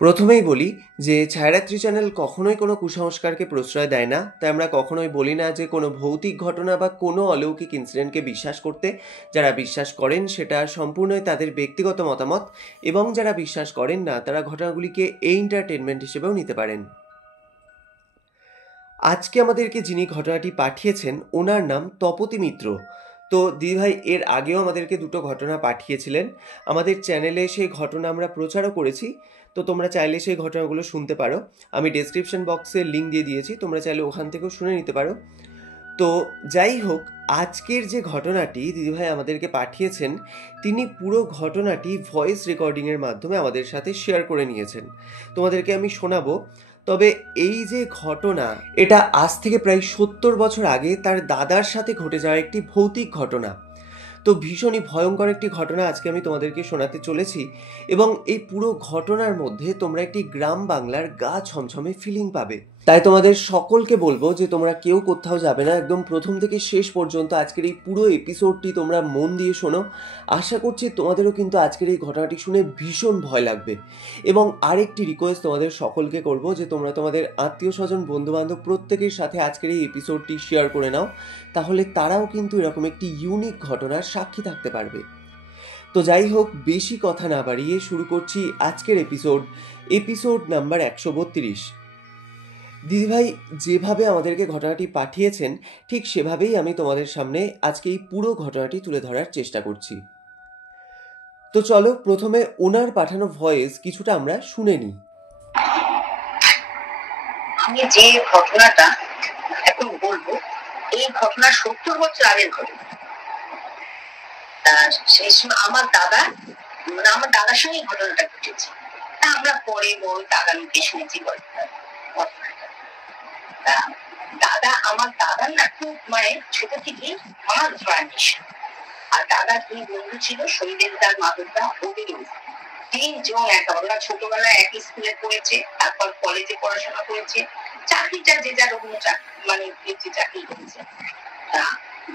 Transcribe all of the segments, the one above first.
প্রথমেই বলি যে ছায়ারাত্রি চ্যানেল কখনোই কোনো কুসংস্কারকে প্রশ্রয় দেয় না, তাই আমরা কখনোই বলি না যে কোনো ভৌতিক ঘটনা বা কোনো অলৌকিক ইনসিডেন্টকে বিশ্বাস করতে। যারা বিশ্বাস করেন সেটা সম্পূর্ণই তাদের ব্যক্তিগত মতামত, এবং যারা বিশ্বাস করেন না তারা ঘটনাগুলিকে এন্টারটেনমেন্ট হিসেবেও নিতে পারেন। আজকে আমাদেরকে যিনি ঘটনাটি পাঠিয়েছেন ওনার নাম তপতি মিত্র। তো দিদিভাই এর আগেও আমাদেরকে দুটো ঘটনা পাঠিয়েছিলেন। আমাদের চ্যানেলে সেই ঘটনা আমরা প্রচারও করেছি, তো তোমরা চাইলে সেই ঘটনাগুলো শুনতে পারো। আমি ডেসক্রিপশন বক্সে লিঙ্ক দিয়ে দিয়েছি, তোমরা চাইলে ওখান থেকেও শুনে নিতে পারো। তো যাই হোক, আজকের যে ঘটনাটি দিদিভাই আমাদেরকে পাঠিয়েছেন, তিনি পুরো ঘটনাটি ভয়েস রেকর্ডিংয়ের মাধ্যমে আমাদের সাথে শেয়ার করে নিয়েছেন। তোমাদেরকে আমি শোনাবো। তবে এই যে ঘটনা, এটা আজ থেকে প্রায় 70 বছর আগে তার দাদার সাথে ঘটে যাওয়া একটি ভৌতিক ঘটনা। তো ভীষণই ভয়ঙ্কর একটি ঘটনা আজকে আমি তোমাদেরকে শোনাতে চলেছি, এবং এই পুরো ঘটনার মধ্যে তোমরা একটি গ্রাম বাংলার গা ছমছমে ফিলিং পাবে। তাই তোমাদের সকলকে বলবো যে তোমরা কেউ কোথাও যাবে না, একদম প্রথম থেকে শেষ পর্যন্ত আজকের এই পুরো এপিসোডটি তোমরা মন দিয়ে শোনো। আশা করছি তোমাদেরও কিন্তু আজকের এই ঘটনাটি শুনে ভীষণ ভয় লাগবে। এবং আরেকটি রিকোয়েস্ট তোমাদের সকলকে করব যে তোমরা তোমাদের আত্মীয় স্বজন বন্ধুবান্ধব প্রত্যেকের সাথে আজকের এই এপিসোডটি শেয়ার করে নাও, তাহলে তারাও কিন্তু এরকম একটি ইউনিক ঘটনার সাক্ষী থাকতে পারবে। তো যাই হোক, বেশি কথা না বাড়িয়ে শুরু করছি আজকের এপিসোড নাম্বার 132। দিদিভাই যেভাবে আমাদেরকে ঘটনাটি পাঠিয়েছেন ঠিক সেভাবেই আমি তোমাদের সামনে আজকে এই পুরো ঘটনাটি তুলে ধরার চেষ্টা করছি। তো চলো প্রথমে ওনার পাঠানো ভয়েস কিছুটা আমরা শুনে নিই। আমি যে ঘটনাটা এখন বলবো, এই ঘটনা 70 বছর আগের ঘটনা। সেই সময় আমার দাদার সঙ্গে ঘটনাটা ঘটেছে। আমরা পরে বড় দাদার মুখে শুনেছি ঘটনাটা। আমার দাদার না খুব ছোট থেকে মাছ ধরার নেশা। আর দাদার দুই বন্ধু ছিল, শৈলেশদার মাধবদা, ওদের 3জন একেবারে। ওরা ছোটবেলায় একই স্কুলে পড়েছে, তারপর কলেজে পড়াশোনা করেছে, চাকরিটা যে যার অন্য চাকরি করেছে।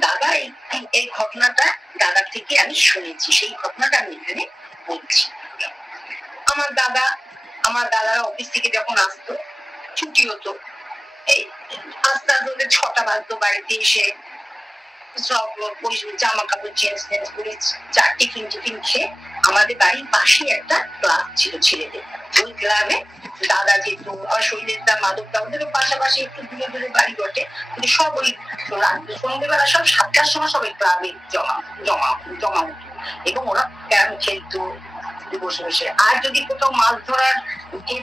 দাদা এই ঘটনাটা দাদার থেকে আমি শুনেছি, সেই ঘটনাটা আমি এখানে বলছি। আমার দাদারা অফিস থেকে যখন আসতো, ছুটি হতো, এই আস্তে আস্তে 6টা বাজতো, বাড়িতে এসে সব জামা কাপড় চেঞ্জ করে টিফিন খেয়ে আমাদের বাড়ির পাশে একটা ক্লাব ছিল ছেলেদের। ওই ক্লাবে দাদা যেত, শৈলেশদা, মাধবদা, ওদেরও পাশাপাশি একটু দূরে দূরে বাড়ি ঘটে, কিন্তু সব ওই সন্ধ্যেবেলা সব 7টার সময় সব ওই ক্লাবে জমা হতো, এবং ওরা ক্যারাম খেলতো বসে বসে। আর যদি কোথাও মাছ ধরার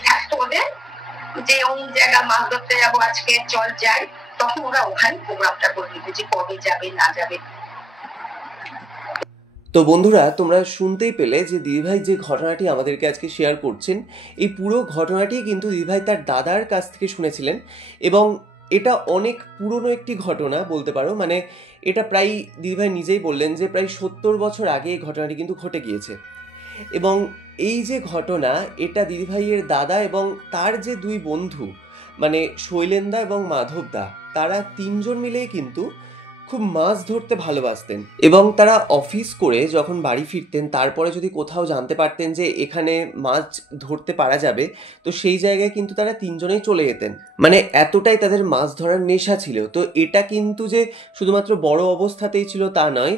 থাকতো ওদের, যে ওই জায়গা মাছ ধরতে যাবো আজকে, চল যাই, তখন ওরা ওখানে প্রোগ্রামটা করে দিত যে কবে যাবে না যাবে। তো বন্ধুরা, তোমরা শুনতেই পেলে যে দিদিভাই যে ঘটনাটি আমাদেরকে আজকে শেয়ার করছেন, এই পুরো ঘটনাটি কিন্তু দিদিভাই তার দাদার কাছ থেকে শুনেছিলেন, এবং এটা অনেক পুরনো একটি ঘটনা বলতে পারো। এটা প্রায় দিদিভাই নিজেই বললেন যে প্রায় 70 বছর আগে এই ঘটনাটি কিন্তু ঘটে গিয়েছে। এবং এই যে ঘটনা, এটা দিদিভাইয়ের দাদা এবং তার যে দুই বন্ধু শৈলেন্দা এবং মাধবদা, তারা 3জন মিলেই কিন্তু খুব মাছ ধরতে ভালোবাসতেন। এবং তারা অফিস করে যখন বাড়ি ফিরতেন, তারপরে যদি কোথাও জানতে পারতেন যে এখানে মাছ ধরতে পারা যাবে, তো সেই জায়গায় কিন্তু তারা 3জনেই চলে যেতেন। এতটাই তাদের মাছ ধরার নেশা ছিল। তো এটা কিন্তু যে শুধুমাত্র বড় অবস্থাতেই ছিল তা নয়,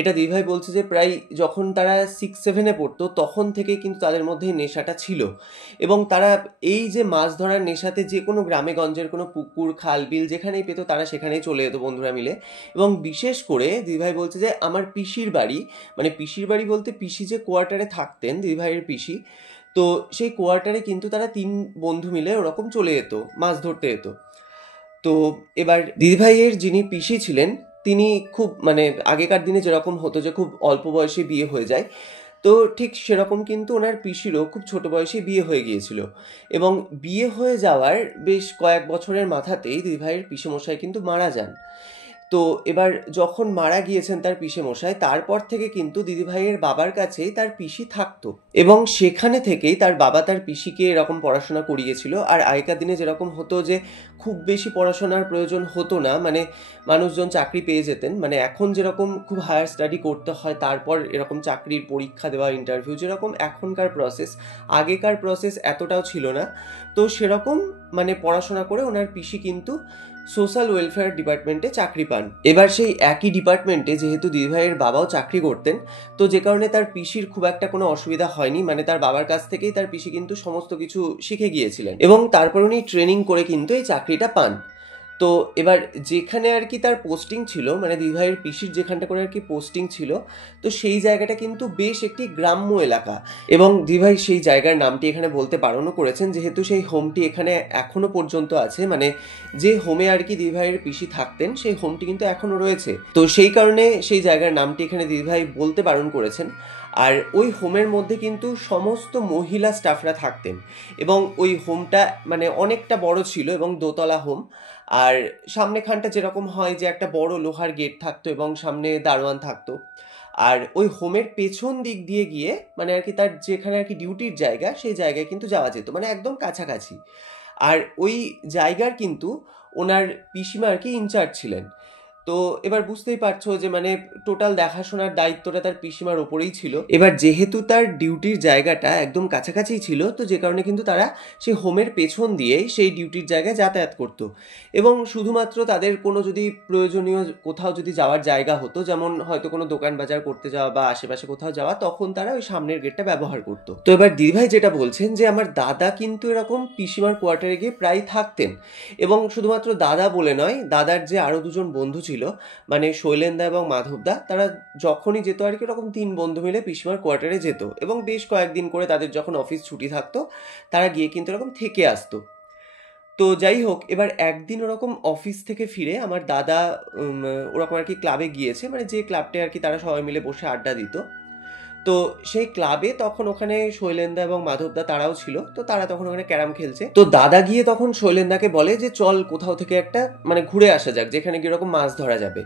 এটা দিদিভাই বলছে যে প্রায় যখন তারা 6-7-এ পড়তো তখন থেকেই কিন্তু তাদের মধ্যে নেশাটা ছিল। এবং তারা এই যে মাছ ধরার নেশাতে যে কোনো গ্রামে গঞ্জের কোনো পুকুর, খাল, বিল যেখানেই পেতো তারা সেখানেই চলে যেত বন্ধুরা মিলে। এবং বিশেষ করে দিদিভাই বলছে যে আমার পিসির বাড়ি, পিসির বাড়ি বলতে পিসি যে কোয়ার্টারে থাকতেন, দিদিভাইয়ের পিসি, তো সেই কোয়ার্টারে কিন্তু তারা 3 বন্ধু মিলে ওরকম চলে যেত, মাছ ধরতে যেত। তো এবার দিদিভাইয়ের যিনি পিসি ছিলেন, তিনি খুব আগেকার দিনে যেরকম হতো যে খুব অল্প বয়সে বিয়ে হয়ে যায়, তো ঠিক সেরকম কিন্তু ওনার পিসিরও খুব ছোট বয়সে বিয়ে হয়ে গিয়েছিল। এবং বিয়ে হয়ে যাওয়ার বেশ কয়েক বছরের মাথাতেই দিদিভাইয়ের পিসেমশাই কিন্তু মারা যান। তো এবার যখন মারা গিয়েছেন তার পিসেমশাই, তারপর থেকে কিন্তু দিদিভাইয়ের বাবার কাছেই তার পিসি থাকতো, এবং সেখানে থেকেই তার বাবা তার পিসিকে এরকম পড়াশোনা করিয়েছিল। আর আগেকার দিনে যেরকম হতো যে খুব বেশি পড়াশোনার প্রয়োজন হতো না, মানে মানুষজন চাকরি পেয়ে যেতেন। মানে এখন যেরকম খুব হায়ার স্টাডি করতে হয়, তারপর এরকম চাকরির পরীক্ষা দেওয়া, ইন্টারভিউ, যেরকম এখনকার প্রসেস, আগেকার প্রসেস এতটাও ছিল না। তো সেরকম মানে পড়াশোনা করে ওনার পিসি কিন্তু সোশ্যাল ওয়েলফেয়ার ডিপার্টমেন্টে চাকরি পান। এবার সেই একই ডিপার্টমেন্টে যেহেতু দিদিভাইয়ের বাবাও চাকরি করতেন, তো যে কারণে তার পিসির খুব একটা কোনো অসুবিধা হয়নি। মানে তার বাবার কাছ থেকেই তার পিসি কিন্তু সমস্ত কিছু শিখে গিয়েছিলেন এবং তারপর উনি ট্রেনিং করে কিন্তু এই চাকরিটা পান। তো এবার যেখানে আর কি তার পোস্টিং ছিল, মানে দিদিভাইয়ের পিসির যেখানটা করে আর কি পোস্টিং ছিল, তো সেই জায়গাটা কিন্তু বেশ একটি গ্রাম্য এলাকা। এবং দিদিভাই সেই জায়গার নামটি এখানে বলতে বারণও করেছেন, যেহেতু সেই হোমটি এখানে এখনো পর্যন্ত আছে। মানে যে হোমে আর কি দিদিভাইয়ের পিসি থাকতেন, সেই হোমটি কিন্তু এখনো রয়েছে। তো সেই কারণে সেই জায়গার নামটি এখানে দিদিভাই বলতে বারণ করেছেন। আর ওই হোমের মধ্যে কিন্তু সমস্ত মহিলা স্টাফরা থাকতেন এবং ওই হোমটা মানে অনেকটা বড় ছিল এবং দোতলা হোম। আর সামনেখানটা যেরকম হয় যে একটা বড় লোহার গেট থাকতো এবং সামনে দারোয়ান থাকতো। আর ওই হোমের পেছন দিক দিয়ে গিয়ে মানে আর কি তার যেখানে আর কি ডিউটির জায়গা, সেই জায়গায় কিন্তু যাওয়া যেত, মানে একদম কাছাকাছি। আর ওই জায়গার কিন্তু ওনার পিসিমা আর কি ইনচার্জ ছিলেন। তো এবার বুঝতেই পারছো যে মানে টোটাল দেখাশোনার দায়িত্বটা তার পিসিমার ওপরেই ছিল। এবার যেহেতু তার ডিউটির জায়গাটা একদম কাছাকাছি ছিল, তো যে কারণে কিন্তু তারা সেই হোমের পেছন দিয়ে সেই ডিউটির জায়গায় যাতায়াত করতো। এবং শুধুমাত্র তাদের কোনো যদি প্রয়োজনীয় কোথাও যদি যাওয়ার জায়গা হতো, যেমন হয়তো কোনো দোকান বাজার করতে যাওয়া বা আশেপাশে কোথাও যাওয়া, তখন তারা ওই সামনের গেটটা ব্যবহার করতো। তো এবার দিদিভাই যেটা বলছেন যে আমার দাদা কিন্তু এরকম পিসিমার কোয়ার্টারে গিয়ে প্রায় থাকতেন। এবং শুধুমাত্র দাদা বলে নয়, দাদার যে আরও দুজন বন্ধু ছিল, মানে শৈলেনদা এবং মাধবদা, তারা যখনই যেত আর কি এরকম 3 বন্ধু মিলে পিসিমার কোয়ার্টারে যেত এবং বেশ কয়েকদিন করে তাদের যখন অফিস ছুটি থাকতো, তারা গিয়ে কিন্তু এরকম থেকে আসতো। তো যাই হোক, এবার একদিন ওরকম অফিস থেকে ফিরে আমার দাদা ওরকম আর কি ক্লাবে গিয়েছে, মানে যে ক্লাবটা আর কি তারা সবাই মিলে বসে আড্ডা দিত। তো সেই ক্লাবে তখন ওখানে শৈলেনদা এবং মাধবদা তারাও ছিল। তো তারা তখন ওখানে ক্যারাম খেলছে। তো দাদা গিয়ে তখন শৈলেনদাকে বলে যে চল কোথাও থেকে একটা মানে ঘুরে আসা যাক, যেখানে গিয়ে এরকম মাছ ধরা যাবে।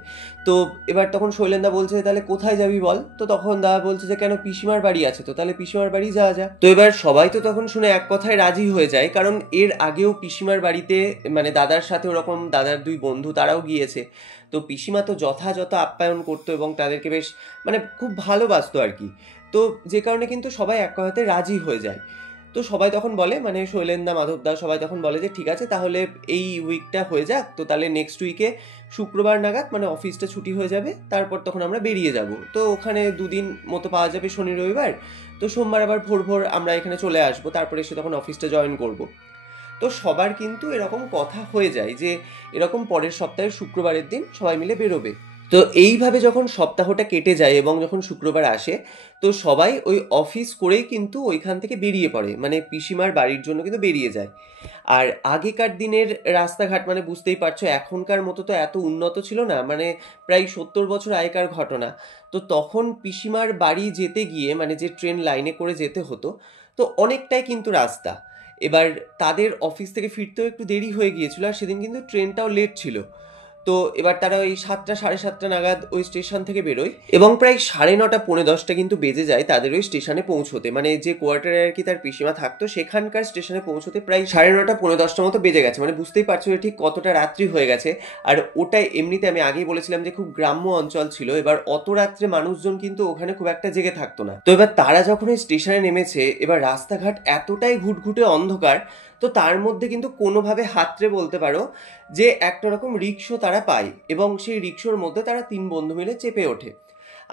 তো এবার তখন শৈলেনদা বলছে তাহলে কোথায় যাবি বল। তো তখন দাদা বলছে যে কেন, পিসিমার বাড়ি আছে, তো তাহলে পিসিমার বাড়ি যাওয়া যাক। তো এবার সবাই তো তখন শুনে এক কথায় রাজি হয়ে যায়, কারণ এর আগেও পিসিমার বাড়িতে মানে দাদার সাথে ওরকম দাদার 2 বন্ধু তারাও গিয়েছে। তো পিসিমা তো যথাযথ আপ্যায়ন করতো এবং তাদেরকে বেশ মানে খুব ভালোবাসতো আর কি। তো যে কারণে কিন্তু সবাই এক কথাতে রাজি হয়ে যায়। তো সবাই তখন বলে, মানে শৈলেনদা, মাধবদা সবাই তখন বলে যে ঠিক আছে, তাহলে এই উইকটা হয়ে যাক, তো তাহলে নেক্সট উইকে শুক্রবার নাগাদ মানে অফিসটা ছুটি হয়ে যাবে, তারপর তখন আমরা বেরিয়ে যাব। তো ওখানে 2 দিন মতো পাওয়া যাবে, শনি রবিবার। তো সোমবার আবার ভোর ভোর আমরা এখানে চলে আসবো, তারপরে এসে তখন অফিসটা জয়েন করব। তো সবার কিন্তু এরকম কথা হয়ে যায় যে এরকম পরের সপ্তাহের শুক্রবারের দিন সবাই মিলে বেরোবে। তো এইভাবে যখন সপ্তাহটা কেটে যায় এবং যখন শুক্রবার আসে, তো সবাই ওই অফিস করেই কিন্তু ওইখান থেকে বেরিয়ে পড়ে, মানে পিসিমার বাড়ির জন্য কিন্তু বেরিয়ে যায়। আর আগেকার দিনের রাস্তাঘাট মানে বুঝতেই পারছো, এখনকার মতো তো এত উন্নত ছিল না, মানে প্রায় 70 বছর আগেকার ঘটনা। তো তখন পিসিমার বাড়ি যেতে গিয়ে মানে যে ট্রেন লাইনে করে যেতে হতো, তো অনেকটাই কিন্তু রাস্তা। এবার তাদের অফিস থেকে ফিরতেও একটু দেরি হয়ে গিয়েছিল, আর সেদিন কিন্তু ট্রেনটাও লেট ছিল। তো এবার তারা ওই 7টা 7:30 নাগাদ ওই স্টেশন থেকে বেরোয় এবং প্রায় 9:30 পৌনে 10টা কিন্তু বেজে যায় তাদের ওই স্টেশনে পৌঁছতে, মানে যে কোয়ার্টারে আর কি তার পিসিমা থাকতো সেখানকার স্টেশনে পৌঁছতে প্রায় 9:30 পৌনে 10টার মতো বেজে গেছে। মানে বুঝতেই পারছো যে ঠিক কতটা রাত্রি হয়ে গেছে। আর ওটাই এমনিতে আমি আগেই বলেছিলাম যে খুব গ্রাম্য অঞ্চল ছিল, এবার অত রাত্রে মানুষজন কিন্তু ওখানে খুব একটা জেগে থাকতো না। তো এবার তারা যখন ওই স্টেশনে নেমেছে, এবার রাস্তাঘাট এতটাই ঘুটঘুটে অন্ধকার, তো তার মধ্যে কিন্তু কোনোভাবে হাতড়ে বলতে পারো যে একটা রকম রিক্সো তারা পায় এবং সেই রিক্সোর মধ্যে তারা 3 বন্ধু মিলে চেপে ওঠে।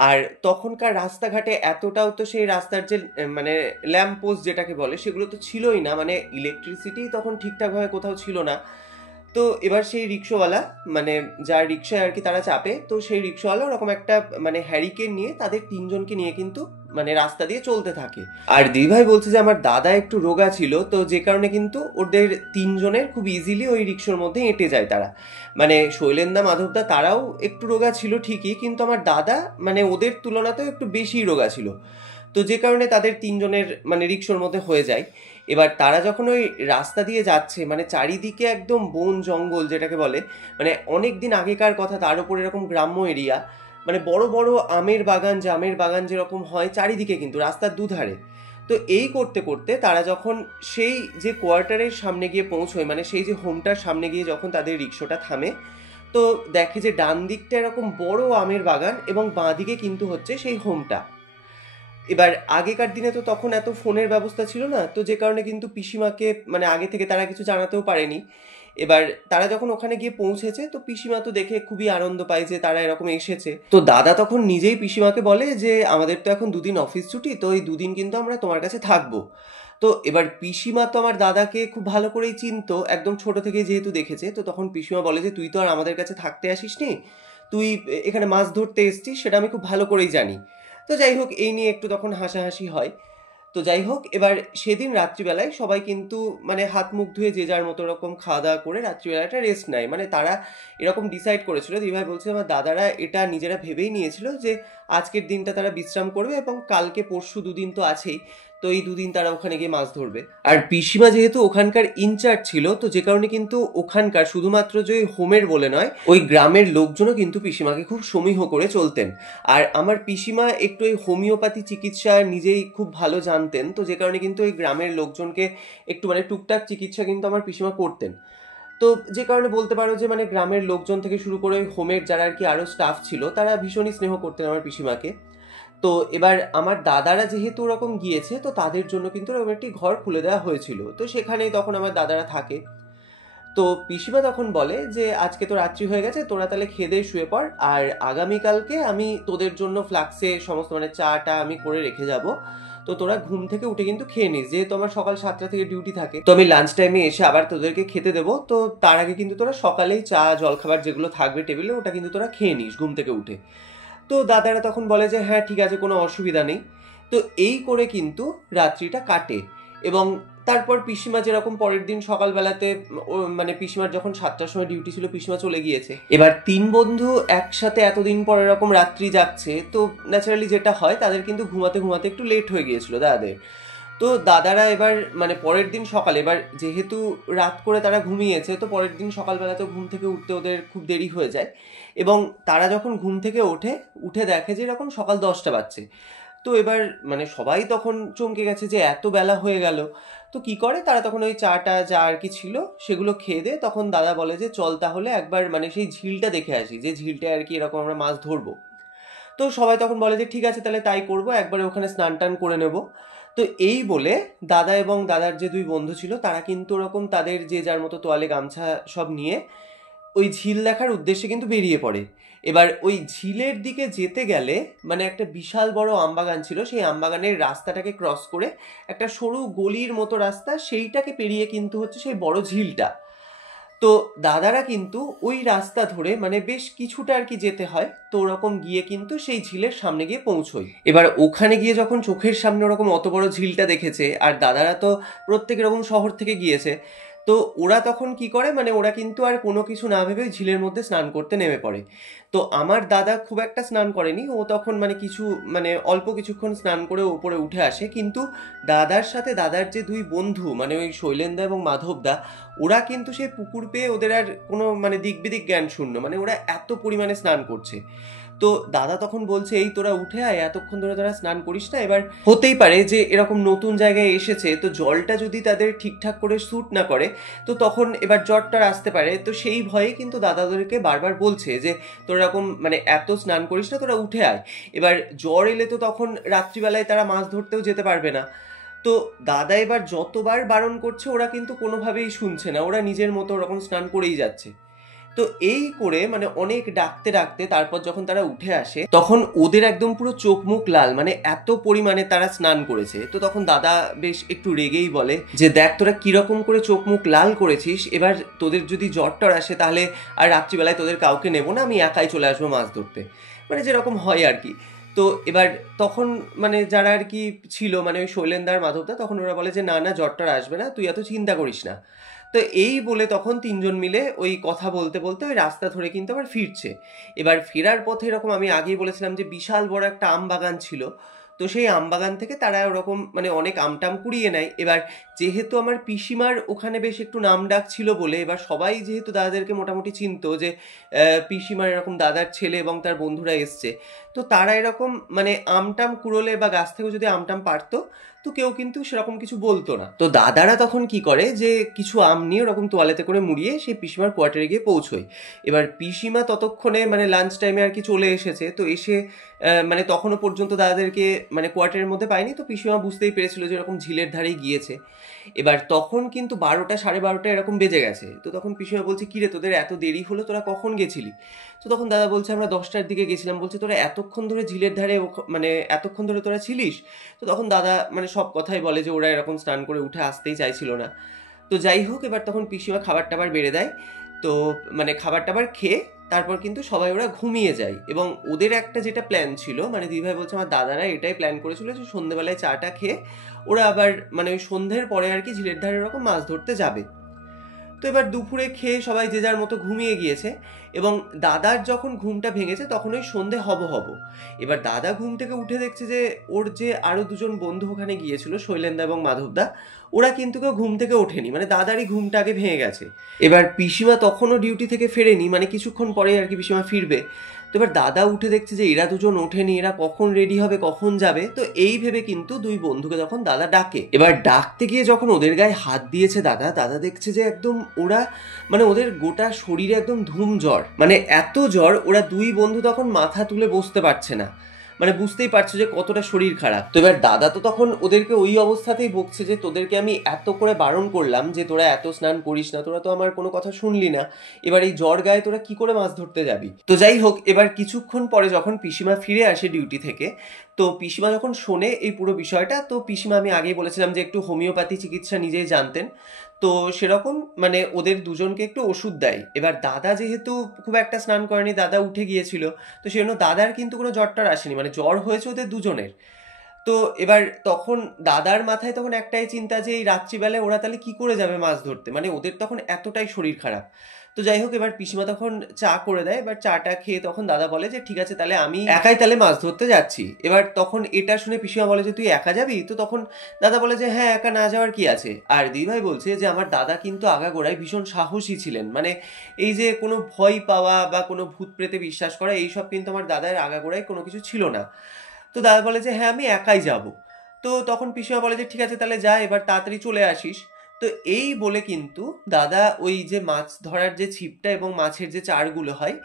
আর তখনকার রাস্তাঘাটে এতটাও তো সেই রাস্তার যে মানে ল্যাম্প পোস্ট যেটাকে বলে সেগুলো তো ছিলই না, মানে ইলেকট্রিসিটি তখন ঠিকঠাকভাবে কোথাও ছিল না। তো এবার সেই রিক্সাওয়ালা মানে যার রিক্সায় আর কি তারা চাপে, তো সেই রিক্সাওয়ালা ওরকম একটা মানে হ্যারিকেন নিয়ে তাদের 3 জনকে নিয়ে কিন্তু মানে রাস্তা দিয়ে চলতে থাকে। আর দিদিভাই বলছে যে আমার দাদা একটু রোগা ছিল, তো যে কারণে কিন্তু ওদের 3 জনের খুব ইজিলি ওই রিক্সার মধ্যে এঁটে যায় তারা। মানে শৈলেনদা, মাধবদা তারাও একটু রোগা ছিল ঠিকই, কিন্তু আমার দাদা মানে ওদের তুলনাতেও একটু বেশি রোগা ছিল। তো যে কারণে তাদের 3 জনের মানে রিক্সার মধ্যে হয়ে যায়। এবার তারা যখন ওই রাস্তা দিয়ে যাচ্ছে, মানে চারিদিকে একদম বন জঙ্গল যেটাকে বলে, মানে অনেক দিন আগেকার কথা, তার উপর এরকম গ্রাম্য এরিয়া, মানে বড় বড় আমের বাগান, জামের বাগান যেরকম হয় চারিদিকে কিন্তু রাস্তার দুধারে। তো এই করতে করতে তারা যখন সেই যে কোয়ার্টারের সামনে গিয়ে পৌঁছয়, মানে সেই যে হোমটার সামনে গিয়ে যখন তাদের রিক্সাটা থামে, তো দেখে যে ডান দিকটা এরকম বড় আমের বাগান এবং বাঁ দিকে কিন্তু হচ্ছে সেই হোমটা। এবার আগেকার দিনে তো তখন এত ফোনের ব্যবস্থা ছিল না, তো যে কারণে কিন্তু পিসিমাকে মানে আগে থেকে তারা কিছু জানাতেও পারেনি। এবার তারা যখন ওখানে গিয়ে পৌঁছেছে, তো পিসিমা তো দেখে খুবই আনন্দ পায় যে তারা এরকম এসেছে। তো দাদা তখন নিজেই পিসিমাকে বলে যে আমাদের তো এখন 2 দিন অফিস ছুটি, তো এই 2 দিন কিন্তু আমরা তোমার কাছে থাকবো। তো এবার পিসিমা তো আমার দাদাকে খুব ভালো করেই চিনতো, একদম ছোট থেকে যেহেতু দেখেছে। তো তখন পিসিমা বলে যে তুই তো আর আমাদের কাছে থাকতে আসিসনি, তুই এখানে মাছ ধরতে এসেছিস, সেটা আমি খুব ভালো করেই জানি। তো যাই হোক, এই নিয়ে একটু তখন হাসাহাসি হয়। তো যাই হোক, এবার সেদিন রাত্রিবেলায় সবাই কিন্তু মানে হাত মুখ ধুয়ে যে যার মতো রকম খাওয়া দাওয়া করে রাত্রিবেলাটা রেস্ট নেয়। মানে তারা এরকম ডিসাইড করেছিল, দিদিভাই বলছে আমার দাদারা এটা নিজেরা ভেবেই নিয়েছিল যে আজকের দিনটা তারা বিশ্রাম করবে এবং কালকে পরশু 2 দিন তো আছেই, তো এই 2 দিন তারা ওখানে গিয়ে মাছ ধরবে। আর পিসিমা যেহেতু ওখানকার ইনচার্জ ছিল, তো যে কারণে কিন্তু ওখানকার শুধুমাত্র যে হোমের বলে নয়, ওই গ্রামের লোকজনও কিন্তু পিসিমাকে খুব সমীহ করে চলতেন। আর আমার পিসিমা একটু ওই হোমিওপ্যাথি চিকিৎসা নিজেই খুব ভালো জানতেন, তো যে কারণে কিন্তু ওই গ্রামের লোকজনকে একটু মানে টুকটাক চিকিৎসা কিন্তু আমার পিসিমা করতেন। তো যে কারণে বলতে পারো যে মানে গ্রামের লোকজন থেকে শুরু করে ওই হোমের যারা আর কি আরও স্টাফ ছিল, তারা ভীষণই স্নেহ করতেন আমার পিসিমাকে। তো এবার আমার দাদারা যেহেতু ওরকম গিয়েছে, তো তাদের জন্য কিন্তু ওরকম একটি ঘর খুলে দেওয়া হয়েছিল, তো সেখানেই তখন আমার দাদারা থাকে। তো পিসিমা তখন বলে যে আজকে তো রাত্রি হয়ে গেছে, তোরা তাহলে খেয়ে দিয়ে শুয়ে পড়, আর আগামীকালকে আমি তোদের জন্য ফ্লাক্সে সমস্ত মানে চাটা আমি করে রেখে যাব, তো তোরা ঘুম থেকে উঠে কিন্তু খেয়ে নিস, যেহেতু আমার সকাল 7টা থেকে ডিউটি থাকে, তো আমি লাঞ্চ টাইমে এসে আবার তোদেরকে খেতে দেবো, তো তার আগে কিন্তু তোরা সকালেই চা জলখাবার যেগুলো থাকবে টেবিলে ওটা কিন্তু তোরা খেয়ে নিস ঘুম থেকে উঠে। তো দাদারা তখন বলে যে হ্যাঁ ঠিক আছে, কোনো অসুবিধা নেই। তো এই করে কিন্তু রাত্রিটা কাটে। এবং তারপর পিসিমা যেরকম পরের দিন সকালবেলাতে মানে পিসিমার যখন 7টার সময় ডিউটি ছিল, পিসিমা চলে গিয়েছে। এবার 3 বন্ধু একসাথে এতদিন পর এরকম রাত্রি যাচ্ছে, তো ন্যাচারালি যেটা হয় তাদের কিন্তু ঘুমাতে ঘুমাতে একটু লেট হয়ে গিয়েছিল দাদাদের। তো দাদারা এবার মানে পরের দিন সকালে, এবার যেহেতু রাত করে তারা ঘুমিয়েছে, তো পরের দিন সকালবেলা তো ঘুম থেকে উঠতে ওদের খুব দেরি হয়ে যায়। এবং তারা যখন ঘুম থেকে ওঠে, উঠে দেখে যে এরকম সকাল 10টা বাজছে। তো এবার মানে সবাই তখন চমকে গেছে যে এত বেলা হয়ে গেল। তো কি করে তারা তখন ওই চাটা যা আর কি ছিল সেগুলো খেয়ে দেয়। তখন দাদা বলে যে চল তাহলে একবার মানে সেই ঝিলটা দেখে আসি, যে ঝিলটায় আর কি এরকম আমরা মাছ ধরবো। তো সবাই তখন বলে যে ঠিক আছে তাহলে তাই করবো, একবারে ওখানে স্নান টান করে নেব। তো এই বলে দাদা এবং দাদার যে 2 বন্ধু ছিল তারা কিন্তু ওরকম তাদের যে যার মতো তোয়ালে গামছা সব নিয়ে ওই ঝিল দেখার উদ্দেশ্যে কিন্তু বেরিয়ে পড়ে। এবার ওই ঝিলের দিকে যেতে গেলে মানে একটা বিশাল বড় আমবাগান ছিল, সেই আমবাগানের রাস্তাটাকে ক্রস করে একটা সরু গলির মতো রাস্তা, সেইটাকে পেরিয়ে কিন্তু হচ্ছে সেই বড় ঝিলটা। তো দাদারা কিন্তু ওই রাস্তা ধরে মানে বেশ কিছুটা আর কি যেতে হয়, তো ওরকম গিয়ে কিন্তু সেই ঝিলের সামনে গিয়ে পৌঁছই। এবার ওখানে গিয়ে যখন চোখের সামনে ওরকম অত বড় ঝিলটা দেখেছে, আর দাদারা তো প্রত্যেক এরকম শহর থেকে গিয়েছে, তো ওরা তখন কি করে মানে ওরা কিন্তু আর কোনো কিছু না ভেবে ওই ঝিলের মধ্যে স্নান করতে নেমে পড়ে। তো আমার দাদা খুব একটা স্নান করেনি, ও তখন মানে কিছু মানে অল্প কিছুক্ষণ স্নান করে উপরে উঠে আসে। কিন্তু দাদার সাথে দাদার যে 2 বন্ধু মানে ওই শৈলেন্দা এবং মাধবদা, ওরা কিন্তু সেই পুকুর পেয়ে ওদের আর কোনো মানে দিক বিদিক জ্ঞান শূন্য, মানে ওরা এত পরিমাণে স্নান করছে। তো দাদা তখন বলছে এই তোরা উঠে আয়, এতক্ষণ ধরে তোরা স্নান করিস না। এবার হতেই পারে যে এরকম নতুন জায়গায় এসেছে, তো জলটা যদি তাদের ঠিকঠাক করে স্যুট না করে, তো তখন এবার জ্বরটা আসতে পারে। তো সেই ভয়ে কিন্তু দাদাদেরকে বারবার বলছে যে তোরা এরকম মানে এত স্নান করিস না, তোরা উঠে আয়। এবার জ্বর এলে তো তখন রাত্রিবেলায় তারা মাছ ধরতেও যেতে পারবে না। তো দাদা এবার যতবার বারণ করছে ওরা কিন্তু কোনোভাবেই শুনছে না, ওরা নিজের মতো ওরকম স্নান করেই যাচ্ছে। তো এই করে মানে অনেক ডাকতে ডাকতে তারপর যখন তারা উঠে আসে, তখন ওদের একদম পুরো চোখ মুখ লাল, মানে এত পরিমাণে তারা স্নান করেছে। তো তখন দাদা বেশ একটু রেগেই বলে যে দেখ তোরা কিরকম করে চোখ মুখ লাল করেছিস, এবার তোদের যদি জ্বর টর আসে তাহলে আর রাত্রিবেলায় তোদের কাউকে নেবো না, আমি একাই চলে আসবো মাছ ধরতে, মানে যেরকম হয় আর কি। তো এবার তখন মানে যারা আর কি ছিল মানে ওই শৈলেন্দার মাধবদা, তখন ওরা বলে যে না না জ্বর টর আসবে না, তুই এত চিন্তা করিস না। তো এই বলে তখন 3 জন মিলে ওই কথা বলতে বলতে ওই রাস্তা ধরে কিন্তু আবার ফিরছে। এবার ফেরার পথে এরকম আমি আগেই বলেছিলাম যে বিশাল বড় একটা আম বাগান ছিল, তো সেই আম বাগান থেকে তারা ওরকম মানে অনেক আমটাম কুড়িয়ে নেয়। এবার যেহেতু আমার পিসিমার ওখানে বেশ একটু নাম ডাক ছিল বলে, এবার সবাই যেহেতু দাদাদেরকে মোটামুটি চিনতো যে পিসিমার এরকম দাদার ছেলে এবং তার বন্ধুরা এসছে, তো তারা এরকম মানে আমটাম কুড়োলে বা গাছ থেকেও যদি আমটাম পারতো, তো কেউ কিন্তু সেরকম কিছু বলতো না। তো দাদারা তখন কি করে যে কিছু আম নিয়ে ওরকম তোয়ালেতে করে মুড়িয়ে সেই পিসিমার কোয়ার্টারে গিয়ে পৌঁছয়। এবার পিসিমা ততক্ষণে মানে লাঞ্চ টাইমে আর কি চলে এসেছে, তো এসে মানে তখনও পর্যন্ত দাদাদেরকে মানে কোয়ার্টারের মধ্যে পায়নি। তো পিসিমা বুঝতেই পেরেছিল যে এরকম ঝিলের ধারেই গিয়েছে। এবার তখন কিন্তু 12টা 12:30 এরকম বেজে গেছে। তো তখন পিসিমা বলছে, কিরে তোদের এত দেরি হলো, তোরা কখন গেছিলি? তো তখন দাদা বলছে, আমরা 10টার দিকে গেছিলাম। বলছে, তোরা এতক্ষণ ধরে ঝিলের ধারে মানে এতক্ষণ ধরে তোরা ছিলিস? তো তখন দাদা মানে সব কথাই বলে যে ওরা এরকম স্নান করে উঠে আসতেই চাইছিল না। তো যাই হোক, এবার তখন পিসিমা খাবার টাবার বেড়ে দেয়। তো মানে খাবার টাবার খেয়ে তারপর কিন্তু সবাই ওরা ঘুমিয়ে যায়। এবং ওদের একটা যেটা প্ল্যান ছিল, মানে দিদিভাই বলছে আমার দাদারা এটাই প্ল্যান করেছিল যে সন্ধ্যেবেলায় চাটা খেয়ে ওরা আবার মানে ওই সন্ধ্যের পরে আর কি ঝিলের ধারে এরকম মাছ ধরতে যাবে। তো এবার দুপুরে খেয়ে সবাই যে যার মতো ঘুমিয়ে গিয়েছে। এবং দাদার যখন ঘুমটা ভেঙেছে তখন ওই সন্ধে হব হব। এবার দাদা ঘুম থেকে উঠে দেখছে যে ওর যে আরো দুজন বন্ধু ওখানে গিয়েছিল, শৈলেন্দা এবং মাধবদা, ওরা কিন্তু কেউ ঘুম থেকে ওঠেনি, মানে দাদারই ঘুমটা আগে ভেঙে গেছে। এবার পিসিমা তখনও ডিউটি থেকে ফেরেনি, মানে কিছুক্ষণ পরেই আর কি পিসিমা ফিরবে। তো এবার দাদা উঠে দেখছে যে এরা দুজন ওঠেনি, এরা কখন রেডি হবে, কখন যাবে। তো এই ভেবে কিন্তু দুই বন্ধুকে তখন দাদা ডাকে। এবার ডাকতে গিয়ে যখন ওদের গায়ে হাত দিয়েছে দাদা, দাদা দেখছে যে একদম ওরা মানে ওদের গোটা শরীরে একদম ধুম জ্বর, মানে এত জ্বর ওরা দুই বন্ধু তখন মাথা তুলে বসতে পারছে না। মানে বুঝতেই পারছো যে কতটা শরীর খারাপ। তো এবার দাদা তো তখন ওদেরকে ওই অবস্থাতেই বকছে যে তোদেরকে আমি এত করে বারণ করলাম যে তোরা এত স্নান করিস না, তোরা তো আমার কোনো কথা শুনলি না, এবার এই জ্বর গায়ে তোরা কি করে মাছ ধরতে যাবি? তো যাই হোক, এবার কিছুক্ষণ পরে যখন পিসিমা ফিরে আসে ডিউটি থেকে, তো পিসিমা যখন শোনে এই পুরো বিষয়টা, তো পিসিমা আমি আগেই বলেছিলাম যে একটু হোমিওপ্যাথি চিকিৎসা নিজেই জানতেন, তো সেরকম মানে ওদের দুজনকে একটু ওষুধ দেয়। এবার দাদা যেহেতু খুব একটা স্নান করেনি, দাদা উঠে গিয়েছিল, তো সেজন্য দাদার কিন্তু কোনো জ্বরটার আসেনি, মানে জ্বর হয়েছে ওদের দুজনের। তো এবার তখন দাদার মাথায় তখন একটাই চিন্তা যে এই রাত্রিবেলায় ওরা তাহলে কি করে যাবে মাছ ধরতে, মানে ওদের তখন এতটাই শরীর খারাপ। তো যাই হোক, এবার পিসিমা তখন চা করে দেয়। এবার চাটা খেয়ে তখন দাদা বলে যে ঠিক আছে তাহলে আমি একাই তাহলে মাছ ধরতে যাচ্ছি। এবার তখন এটা শুনে পিসিমা বলে যে তুই একা যাবি? তো তখন দাদা বলে যে হ্যাঁ, একা না যাওয়ার কি আছে। আর দিদিভাই বলছে যে আমার দাদা কিন্তু আগাগোড়ায় ভীষণ সাহসী ছিলেন, মানে এই যে কোনো ভয় পাওয়া বা কোনো ভূত প্রেতে বিশ্বাস করা এইসব কিন্তু আমার দাদার আগাগোড়ায় কোনো কিছু ছিল না। তো দাদা বলে যে হ্যাঁ আমি একাই যাব। তো তখন পিসিমা বলে যে ঠিক আছে তাহলে যা, এবার তাড়াতাড়ি চলে আসিস। তো এই বলে কিন্তু দাদা ওই যে মাছ ধরার যে ছিপটা এবং মাছের যে চারগুলো হয়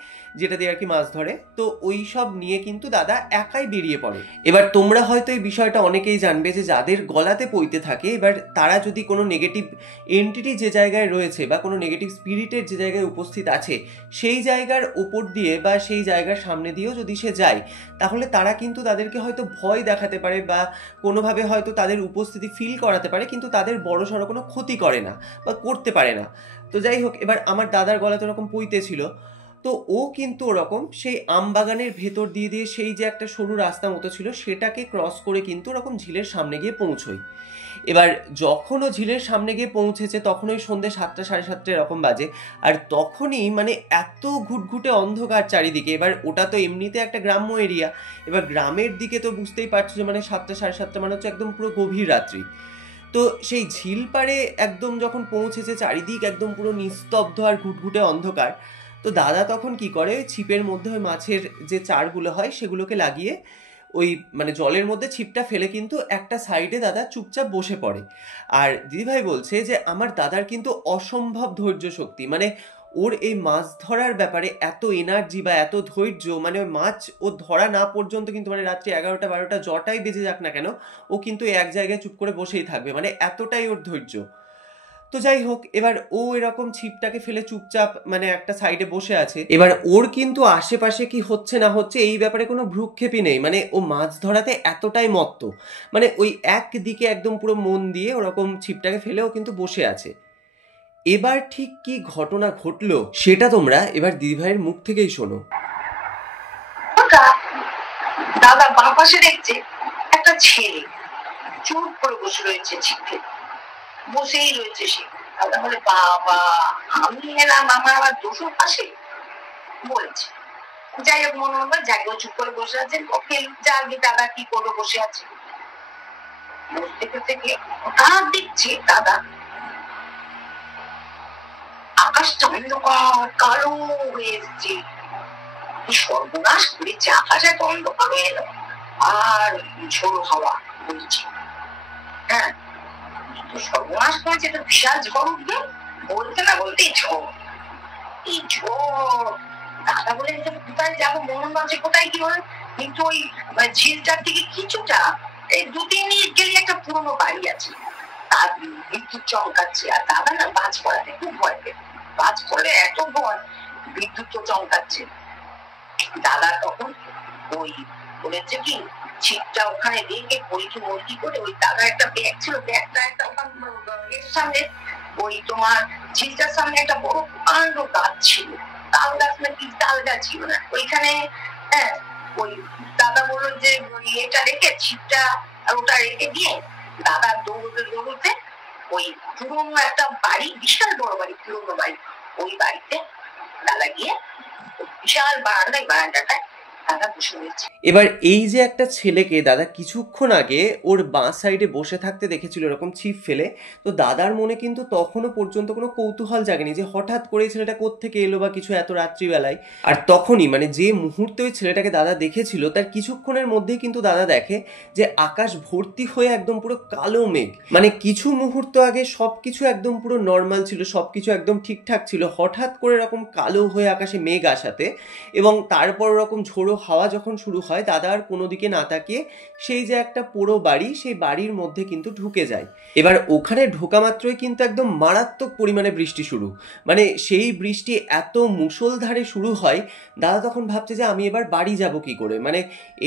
যেটা দিয়ে আর কি মাছ ধরে, তো ওই সব নিয়ে কিন্তু দাদা একাই বেরিয়ে পড়ে। এবার তোমরা হয়তো এই বিষয়টা অনেকেই জানবে যে যাদের গলাতে পইতে থাকে, এবার তারা যদি কোনো নেগেটিভ এন্টিটি যে জায়গায় রয়েছে বা কোনো নেগেটিভ স্পিরিটের যে জায়গায় উপস্থিত আছে সেই জায়গার উপর দিয়ে বা সেই জায়গার সামনে দিয়েও যদি সে যায়, তাহলে তারা কিন্তু তাদেরকে হয়তো ভয় দেখাতে পারে বা কোনোভাবে হয়তো তাদের উপস্থিতি ফিল করাতে পারে, কিন্তু তাদের বড়সড় কোনো ক্ষতি করে না বা করতে পারে না। তো যাই হোক, এবার আমার দাদার গলাতে ওরকম পইতে ছিল, তো ও কিন্তু ওরকম সেই আমবাগানের ভেতর দিয়ে দিয়ে সেই যে একটা সরু রাস্তা মতো ছিল সেটাকে ক্রস করে কিন্তু ওরকম ঝিলের সামনে গিয়ে পৌঁছই। এবার যখন ও ঝিলের সামনে গিয়ে পৌঁছেছে তখন ওই সন্ধ্যে 7টা 7:30 এরকম বাজে। আর তখনই মানে এত ঘুটঘুটে অন্ধকার চারিদিকে। এবার ওটা তো এমনিতে একটা গ্রাম্য এরিয়া, এবার গ্রামের দিকে তো বুঝতেই পারছো যে মানে 7টা 7:30 মানে হচ্ছে একদম পুরো গভীর রাত্রি। তো সেই ঝিল পাড়ে একদম যখন পৌঁছেছে চারিদিক একদম পুরো নিস্তব্ধ আর ঘুটঘুটে অন্ধকার। তো দাদা তখন কি করে, ছিপের মধ্যে ওই মাছের যে চারগুলো হয় সেগুলোকে লাগিয়ে ওই মানে জলের মধ্যে ছিপটা ফেলে কিন্তু একটা সাইডে দাদা চুপচাপ বসে পড়ে। আর দিদিভাই বলছে যে আমার দাদার কিন্তু অসম্ভব ধৈর্য শক্তি, মানে ওর এই মাছ ধরার ব্যাপারে এত এনার্জি বা এত ধৈর্য, মানে ওই মাছ ও ধরা না পর্যন্ত কিন্তু মানে রাত্রি 11টা 12টা যটাই বেজে যাক না কেন ও কিন্তু এক জায়গায় চুপ করে বসেই থাকবে, মানে এতটাই ওর ধৈর্য। তো যাই হোক, এবার ও এরকম ছিপটাকে ফেলে চুপচাপ মানে একটা সাইডে বসে আছে। এবার ওর কিন্তু আশেপাশে কি হচ্ছে না হচ্ছে এই ব্যাপারে কোনো ভ্রুক্ষেপই নেই, মানে ও মাছ ধরাতে এতটাই মত্ত, মানে ওই একদিকে একদম পুরো মন দিয়ে ওরকম ছিপটাকে ফেলে ও কিন্তু বসে আছে। এবার ঠিক কি ঘটনা ঘটলো সেটা তোমরা এবার দিদিভাইয়ের মুখ থেকেই শোনো। দাদা বাঁ পাশে দেখছে একটা ছেলে চুপ করে বসে রয়েছে, ছিপে বসেই রয়েছে সে। দাদা বলে বাবা আমি এলাম, আমার আবার দুশোর পাশে বলেছে। যাই হোক, মনে হলো জায়গা চুপ করে বসে আছেন, জানবি দাদা কি করবো, বসে আছে। বসতে থেকে হঠাৎ দেখছে দাদা আকাশটা অন্ধকার কালো হয়ে এসছে। সর্বনাশ করেছে, আকাশ এত অন্ধকার হয়ে এলো আর ঝোড়ো হাওয়া বইছে। তো সর্বনাশ করেছে, তো বিশাল ঝড় উঠবে, বলতে না বলতেই ঝড়। এই ঝড়, দাদা বলেন যে কোথায় যাবো, মোহনগঞ্জে কোথায় কি হবে। কিন্তু ওই ঝিলটার থেকে কিছুটা এই 2-3 মিনিট গেলে একটা পুরোনো বাড়ি আছে, তার বিদ্যুৎ চমকাচ্ছে। আর দাদা না বাজ পড়াতে খুব ভয় পেয়ে, বাজ পড়লে এত ভয়, বিদ্যুৎ তো চমকাচ্ছে। দাদা তখন ওই বলেছে কি ছিপটা ওখানে রেখে পরীক্ষা মরকি করে, ওই দাদা একটা ব্যাগ ছিল, ব্যাগটা একটা ওখানে সামনে ওই তোমার ঝিলটার সামনে একটা বড় প্রকাণ্ড গাছ ছিল, তাল গাছ নাকি তাল গাছ ছিল না ওইখানে। হ্যাঁ, ওই দাদা বললো যে এটা রেখে ছিপটা আর ওটা রেখে দিয়ে দাদা দৌড়তে দৌড়তে ওই পুরোনো একটা বাড়ি, বিশাল বড় বাড়ি, পুরোনো বাড়ি, ওই বাড়িতে দাদা গিয়ে বিশাল বারান্দাটায় দাদা বসে রয়েছে। এবার এই যে একটা ছেলেকে দাদা কিছুক্ষণ আগে ওর বাঁ সাইডে বসে থাকতে দেখেছিল এরকম ছিপ ফেলে, তো দাদার মনে কিন্তু তখনও পর্যন্ত কোনো কৌতূহল জাগেনি যে হঠাৎ করে এই ছেলেটা কোত্থেকে এলো বা কিছু এত রাত্রিবেলায়। আর তখনই মানে যে মুহূর্তে ওই ছেলেটাকে দাদা দেখেছিল তার কিছুক্ষণের মধ্যেই কিন্তু দাদা দেখে যে আকাশ ভর্তি হয়ে একদম পুরো কালো মেঘ। মানে কিছু মুহূর্ত আগে সবকিছু একদম পুরো নর্মাল ছিল, সবকিছু একদম ঠিকঠাক ছিল, হঠাৎ করে এরকম কালো হয়ে আকাশে মেঘ আসাতে এবং তারপর ওরকম ঝোড়ো হাওয়া যখন শুরু হয়, দাদা আর কোনো দিকে না তাকিয়ে সেই যে একটা পোড়ো বাড়ি, সেই বাড়ির মধ্যে কিন্তু ঢুকে যায়। এবার ওখানে ঢোকা মাত্রই কিন্তু একদম মারাত্মক পরিমাণে বৃষ্টি শুরু, মানে সেই বৃষ্টি এত মুষলধারে শুরু হয়, দাদা তখন ভাবছে যে আমি এবার বাড়ি যাব কি করে। মানে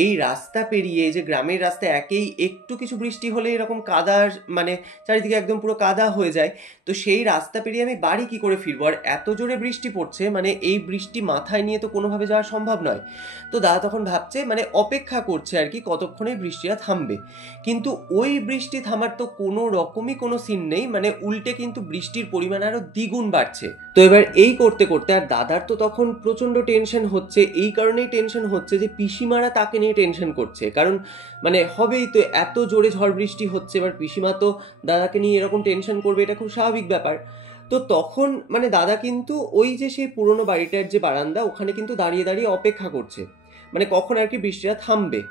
এই রাস্তা পেরিয়ে, যে গ্রামের রাস্তা, একেই একটু কিছু বৃষ্টি হলে এরকম কাদার, মানে চারিদিকে একদম পুরো কাদা হয়ে যায়, তো সেই রাস্তা পেরিয়ে আমি বাড়ি কি করে ফিরবো। আর এত জোরে বৃষ্টি পড়ছে, মানে এই বৃষ্টি মাথায় নিয়ে তো কোনোভাবে যাওয়া সম্ভব নয়। তো দাদা তখন ভাবছে, মানে অপেক্ষা করছে আর কি কতক্ষণে বৃষ্টিটা থামবে। কিন্তু ওই বৃষ্টি থামার তো কোনো রকমই কোনো সিন নেই, মানে উল্টে কিন্তু বৃষ্টির পরিমাণ আরো দ্বিগুণ বাড়ছে। তো এবার এই করতে করতে আর দাদার তো তখন প্রচন্ড টেনশন হচ্ছে। এই কারণেই টেনশন হচ্ছে যে পিসিমারা তাকে নিয়ে টেনশন করছে, কারণ মানে হবেই তো, এত জোরে ঝড় বৃষ্টি হচ্ছে, এবার পিসিমা তো দাদাকে নিয়ে এরকম টেনশন করবে, এটা খুব স্বাভাবিক ব্যাপার। তো তখন মানে দাদা কিন্তু ওই যে সেই পুরোনো বাড়িটার যে বারান্দা, ওখানে কিন্তু দাঁড়িয়ে দাঁড়িয়ে অপেক্ষা করছে, মানে কখন আর কি বৃষ্টিটা থামবে।